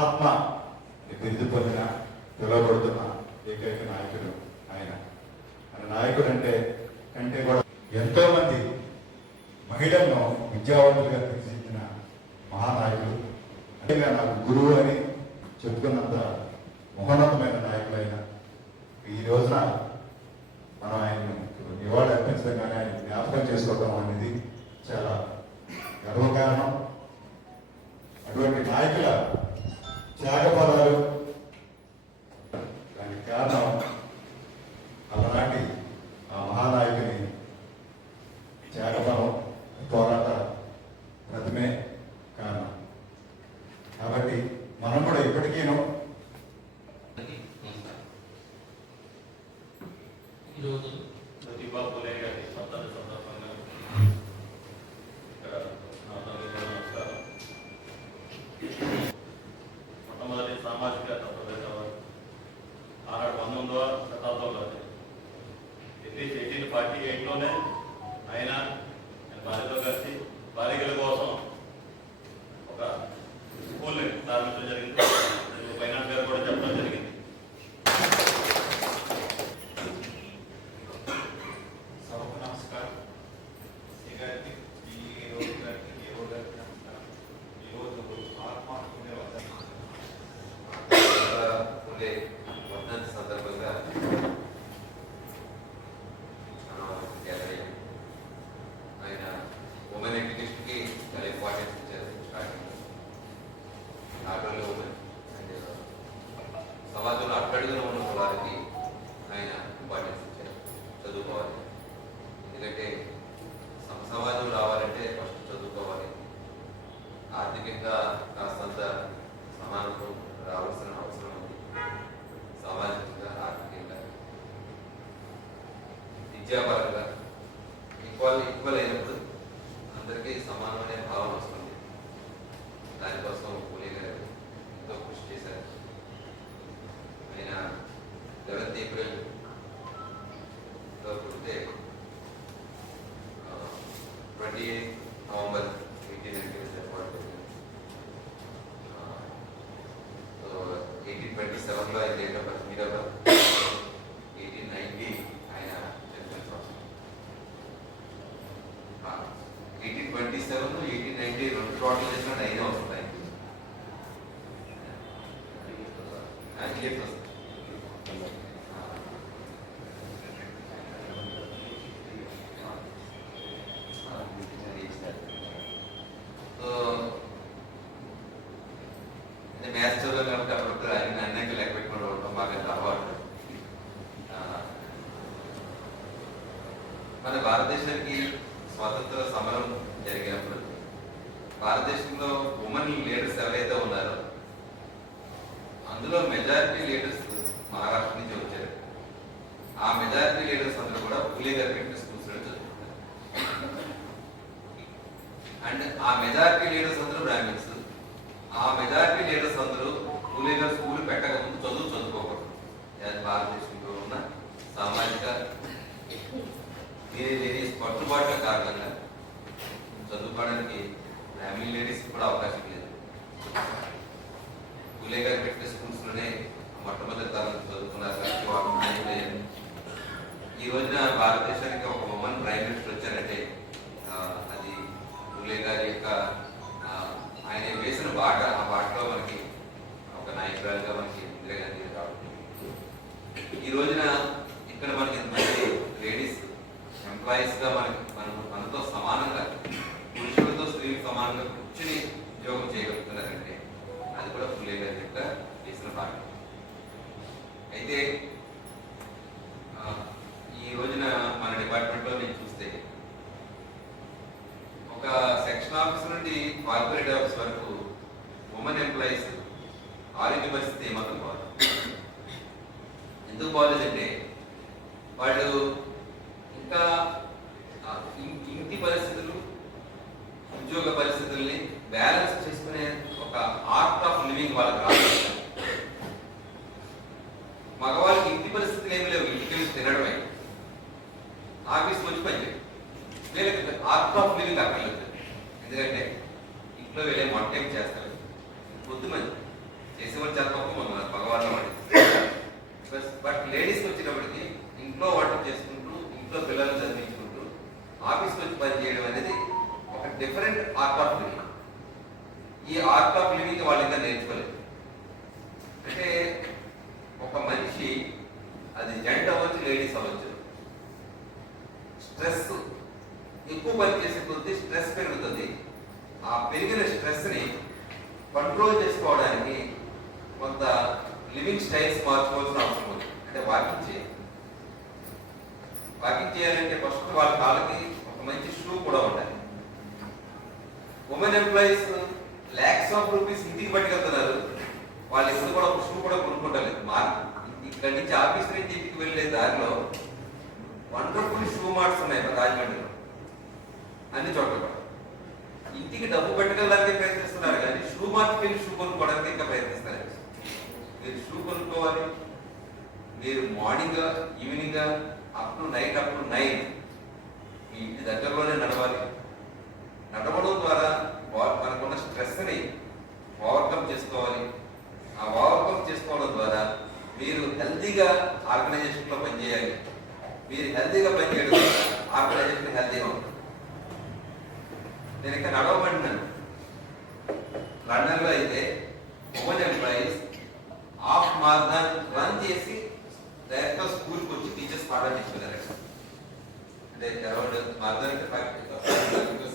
ఆత్మ బిరుదు పొందిన పిలువబడుతున్న ఏకైక నాయకుడు ఆయన. నాయకుడు అంటే కూడా ఎంతో మంది మహిళలను విద్యావంతులుగా తీర్చిదిద్దిన మహానాయకుడు. అంటే నాకు గురువు అని చెప్పుకున్నంత మహోన్నతమైన నాయకులైన ఈ రోజున మనం ఆయన్ని నివాళి అర్పించడం కానీ ఆయన జ్ఞాపకం చేసుకోవడం అనేది చాలా గర్వకారణం. అటువంటి నాయకుల త్యాగపదాలు దానికి కారణం అలాంటి ఆ మహానాయకుని త్యాగపదం పోరాట ప్రతిమే కారణం. కాబట్టి మనం కూడా ఇప్పటికీను ఈరోజు మొట్టమొదటి సామాజిక తత్వవేత్తవారు ఆనాడు 19వ శతాబ్దంలో 1848లోనే ఆయన భార్యతో కలిసి బాలికల కోసం ఒక స్కూల్ని ప్రారంభించడం జరిగింది. ఫైనాన్స్ గారు కూడా చెప్పడం జరిగింది. సభకు నమస్కారం. శ్రీ గారికి, ఈరోజు గారికి, ఏవో గారికి నమస్కారం. ఈరోజు ఆత్మహత్య వర్ధంతి సందర్భంగా ఆయన ఉమెన్ ఎడ్యుకేషన్కి చాలా ఇంపార్టెన్స్ ఇచ్చారు. Starting not only women and సమాజంలో అట్టడుగున ఉన్న కులాలకి ఆయన ఇంపార్టెన్స్ ఇచ్చారు. చదువుకోవాలి, ఎందుకంటే సమాజం రావాలంటే ఫస్ట్ చదువుకోవాలి. ఆర్థికంగా కాస్తంత సమానత్వం రావాల్సిన అవసరం ఉంది. సామాజికంగా, ఆర్థికంగా, విద్యాపరంగా ఈక్వల్ అయినప్పుడు అందరికీ సమానమైన భావన వస్తుంది. దానికోసం పూలే గారు ఎంతో కృషి చేశారు. ఆయన 11 ఏప్రిల్లో పుడితే 28 నవంబర్ 1897 1827లో ఆయన date of birth, meet of birth 1890 ఆయన జన్మించిన సంవత్సరం. 1827 1890 రెండు చోట్ల చేసిన 9 వస్తుంది. మ్యాథ్స్ చదువు కాబట్టి అప్పుడు ఆయన అన్నింటి లెక్క పెట్టుకుని ఉండడం బాగా అలవాటు. మన భారతదేశానికి స్వాతంత్ర సమరం జరిగినప్పుడు భారతదేశంలో ఉమెన్ లీడర్స్ ఎవరైతే ఉన్నారో అందులో మెజారిటీ లీడర్స్ మహారాష్ట్ర నుంచి వచ్చారు. ఆ మెజారిటీ లీడర్స్ అందరూ కూడా పూలే గారు పెట్టిన స్కూల్స్ లో చదువుకుంటారు. అండ్ ఆ మెజారిటీ లీడర్స్ అందరూ బ్రాహ్మిన్స్. ఆ మెజారిటీ లీడర్స్ అందరూ పూలే గారు స్కూల్ పెట్టక ముందు చదువుకోకూడదు. భారతదేశంలో ఉన్న సామాజిక పట్టుబాట్ల కారణంగా చదువుకోవడానికి బ్రాహ్మణ్ లేడీస్ కూడా అవకాశం లేదు. పూలే గారు పెట్టిన స్కూల్స్ లోనే మొట్టమొదటి తరం చదువుకున్నారు. ఈ రోజున భారతదేశానికి ఒక ఉమెన్ ప్రైమ్ మినిస్టర్ వచ్చారంటే అది పూలే గారి యొక్క ఆయన వేసిన బాట. ఆ బాటలో మనకి ఒక నాయకురాలుగా మనకి ఇందిరాగాంధీ రావడం. ఈ రోజున ఇక్కడ మనకి ఇంతమంది లేడీస్ ఎంప్లాయీస్ గా మనతో సమానంగా, పురుషులతో స్త్రీలకు సమానంగా కూర్చుని ఉద్యోగం చేయగలుగుతున్నారంటే అది కూడా పూలే గారి యొక్క వేసిన బాట. అయితే ఈ రోజున మన డిపార్ట్మెంట్ లో నేను చూస్తే ఒక సెక్షన్ ఆఫీస్ నుండి కార్పొరేట్ ఆఫీస్ వరకు ఉమెన్ ఎంప్లాయీస్ ఆరోగ్య పరిస్థితి ఏమాత్రం బాగుంది. ఎందుకు బాగోలేదంటే వాళ్ళు ఇంకా ఇంటి పరిస్థితులు, ఉద్యోగ పరిస్థితుల్ని బ్యాలెన్స్ చేసుకునే ఒక ఆర్ట్ ఆఫ్ లివింగ్ వాళ్ళకి రాదు. మగవాళ్ళకి ఇంటి పరిస్థితులు ఏమి లేవు, ఇంటికి వెళ్ళి తినడమే, ఆఫీస్ వచ్చి పనిచేయడం. వీళ్ళకి ఆర్ట్ ఆఫ్ లివింగ్ అక్కర్లేదు. ఎందుకంటే ఇంట్లో వెళ్ళే వంట ఏం చేస్తారు, పొద్దుమంది చేసేవాళ్ళు చాలా తక్కువ మన మగవాళ్ళ వాడి. బట్ లేడీస్కి వచ్చేటప్పటికి ఇంట్లో వంట చేసుకుంటూ ఇంట్లో పిల్లల్ని చదివించుకుంటూ ఆఫీస్కి వచ్చి పని చేయడం అనేది ఒక డిఫరెంట్ ఆర్ట్ ఆఫ్ లివింగ్. ఈ ఆర్ట్ ఆఫ్ లివింగ్ వాళ్ళు ఇంకా నేర్చుకోలేదు. అంటే ఒక మనిషి అది జెంట్ అవ్వచ్చు, లేడీస్ అవ్వచ్చు, స్ట్రెస్ ఎక్కువ పని చేసే కొద్దీ స్ట్రెస్ పెరుగుతుంది. ఆ పెరిగిన స్ట్రెస్ని కంట్రోల్ చేసుకోవడానికి కొంత లివింగ్ స్టైల్స్ మార్చుకోవాల్సిన అవసరం ఉంది. అంటే వాకింగ్ చేయాలి. వాకింగ్ చేయాలంటే ఫస్ట్ వాళ్ళ కాళ్ళకి ఒక మంచి షూ కూడా ఉండాలి. Women employees lakhs of rupees ఇంటికి పట్టుకెళ్తున్నారు, వాళ్ళు ఎప్పుడు కూడా ఒక షూ కూడా కొనుక్కుంటారు. ఇక్కడి నుంచి ఆఫీస్ నుంచి ఇంటికి వెళ్ళే దారిలో వండర్ఫుల్ షూ మార్ట్స్ ఉన్నాయి రాజమండ్రిలో, అన్ని చోట్ల కూడా. ఇంటికి డబ్బు పెట్టగలడానికి ప్రయత్నిస్తున్నారు కానీ షూ మార్ట్కి వెళ్ళి షూ కొనుక్కోవడానికి ఇంకా ప్రయత్నిస్తారు. మీరు షూ కొనుక్కోవాలి, మీరు morning evening up to night మీ ఇంటి దగ్గరలోనే నడవాలి. నడవడం ద్వారా మనకున్న స్ట్రెస్ని ఓవర్కమ్ చేసుకోవాలి. ఆ ఓవర్కమ్ చేసుకోవడం ద్వారా మీరు హెల్తీగా ఆర్గనైజేషన్లో పనిచేయాలి. మీరు హెల్తీగా పనిచేయడం ద్వారా ఆర్గనైజేషన్ హెల్తీగా ఉంటుంది. నేను ఇంకా నడవబడినాను. లండన్లో అయితే women employees half marathon run చేసి డైరెక్ట్గా స్కూల్కి వచ్చి టీచర్స్ పాఠం చేసుకున్నారు. అంటే అరౌండ్ మారథాన్ అంటే 5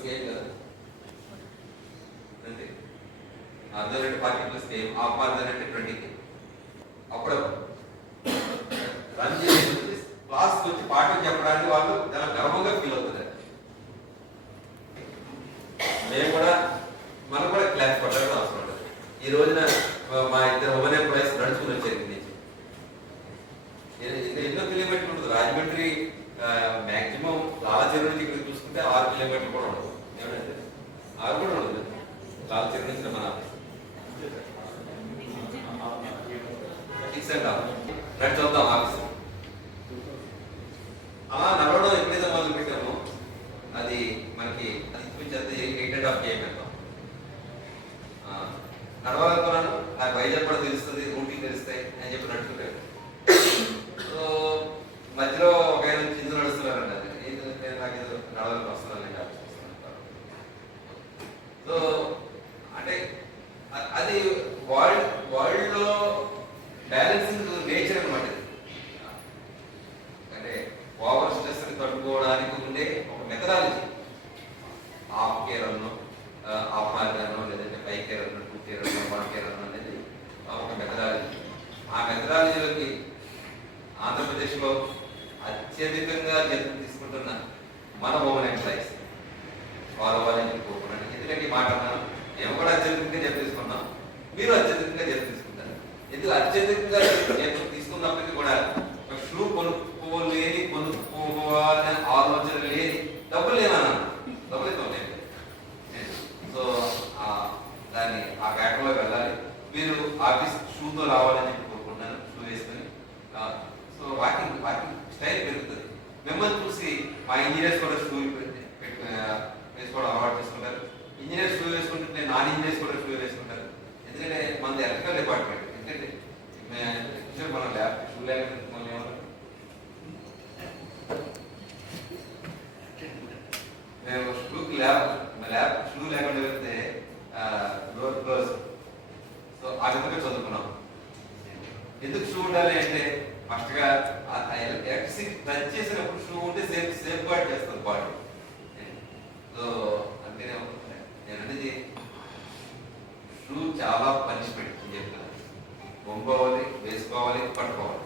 గేమ్ కదా, అంటే మారథాన్ అంటే 40+ గేమ్, హాఫ్ మారథాన్ అంటే 20. అప్పుడు రన్ చేసి క్లాస్కి వచ్చి పాఠం చెప్పడానికి వాళ్ళు చాలా గర్వంగా ఫీల్ అవుతున్నారు. మేము కూడా మనం కూడా క్లాస్ కొట్టాలని అవసరం ఉంటుంది. ఈ రోజున మా ఇద్దరు ఉమెన్ ఎంప్లాయీస్ నడుచుకుని వచ్చారు ఇంటి నుంచి. ఎన్నో కిలోమీటర్లు ఉంటుంది రాజమండ్రి. మ్యాక్సిమం లాలచెరువు నుంచి ఇక్కడ చూసుకుంటే 6 కిలోమీటర్లు కూడా ఉండదు. ఏమంటే 6 కూడా ఉండదు లాలచెరువు నుంచి మన నడిచి వద్దాం ఆఫీస్. అలా నడవడం ఎప్పుడైతే మొదలు పెట్టామో అది మనకి అది 8.5 km నడవాలనుకున్నాను. నాకు వైజాగ్ కూడా తెలుస్తుంది, రూటింగ్ తెలుస్తాయి అని చెప్పి నడుచుకుంటాను. సో మధ్యలో ఒక ఆయన చిందు నడుస్తున్నారండి. అది నాకు ఏదో నడవడానికి వస్తున్నాను. సో అంటే అది వరల్డ్లో బ్యాలెన్సింగ్ నేచర్ అనమాట. అంటే ఓవర్ స్ట్రెస్ని తట్టుకోవడానికి ఉండే ఒక మెథడాలజీ. హాఫ్ కేర్ అన్నో, హాఫ్ మార్గానో, లేదంటే 5 కేర్ అన్నో, 2 కేర్ అన్నో, 1 కేర్ అన్నో అనేది ఒక మెథడాలజీ. ఆ మెథడాలజీలోకి ఆంధ్రప్రదేశ్లో అత్యధికంగా జన్మ తీసుకుంటున్న మన ఉమెన్ ఎంప్లాయీస్ వాళ్ళని చెప్పుకోకుండా. ఎందుకంటే ఈ మాట అన్నాను, మేము కూడా అత్యధికంగా జన్మ తీసుకున్నాం, మీరు అత్యధికంగా జన్మ తీసుకుంటారు. ఎందుకు అత్యధికంగా జన్మ తీసుకున్నప్పటికీ కూడా ఒక షూ కొనుక్కోవాలనే ఆలోచన లేని, డబ్బులు లేవన్నా, డబ్బులు ఇస్తాం లేదు. సో దాన్ని ఆ ప్యాటర్న్లో వెళ్ళాలి. మీరు ఆఫీస్ షూతో రావాలని చెప్పి కోరుకుంటున్నాను. షూ వేసుకొని సో వాకింగ్ స్టైల్ పెరుగుతుంది. మిమ్మల్ని చూసి మా ఇంజనీర్స్ కూడా షూ వేసుకోవడం అలవాటు చేసుకుంటారు. ఇంజనీర్స్ షూ వేసుకుంటుంటే నాన్ ఇంజనీర్స్ కూడా షూ వేసుకుంటారు. ఎందుకంటే మనది ఎలక్ట్రికల్ డిపార్ట్మెంట్. ఎందుకంటే మనం ల్యాబ్ షూ లేకపోతే మనం ఏమన్నా మేము ల్యాబ్ షూ లేకుండా వెళ్తే డోర్ క్లోజ్. సో ఆ విధంగా చదువుకున్నాం. ఎందుకు షూ ఉండాలి అంటే ఫస్ట్గా ఎలక్ట్రిసిటీ టచ్ చేసినప్పుడు షూ ఉంటే సేఫ్ గార్డ్ చేస్తుంది బాడీ. సో అంటే నేను అనేది షూ చాలా పనిష్మెంట్ అని చెప్తాను. వంపుకోవాలి, వేసుకోవాలి, పట్టుకోవాలి.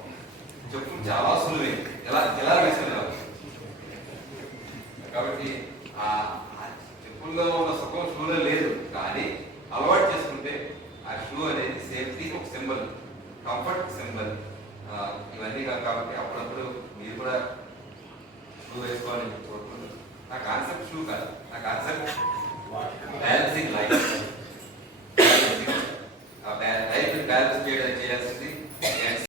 చెప్పులు చాలా సులువైంది, ఎలా వేసుకునేవాళ్ళు. కాబట్టి ఆ చెప్పుల్లో ఉన్న సుఖం షూలో లేదు. కానీ అలవాటు చేసుకుంటే ఆ షూ అనేది సేఫ్టీకి ఒక సింబల్, కంఫర్ట్ సింబల్. ఇవన్నీ కాదు. కాబట్టి అప్పుడప్పుడు మీరు కూడా షూ వేసుకోవాలని కోరుకుంటున్నాను. నా కాన్సెప్ట్ షూ కాదు, నా కాన్సెప్ట్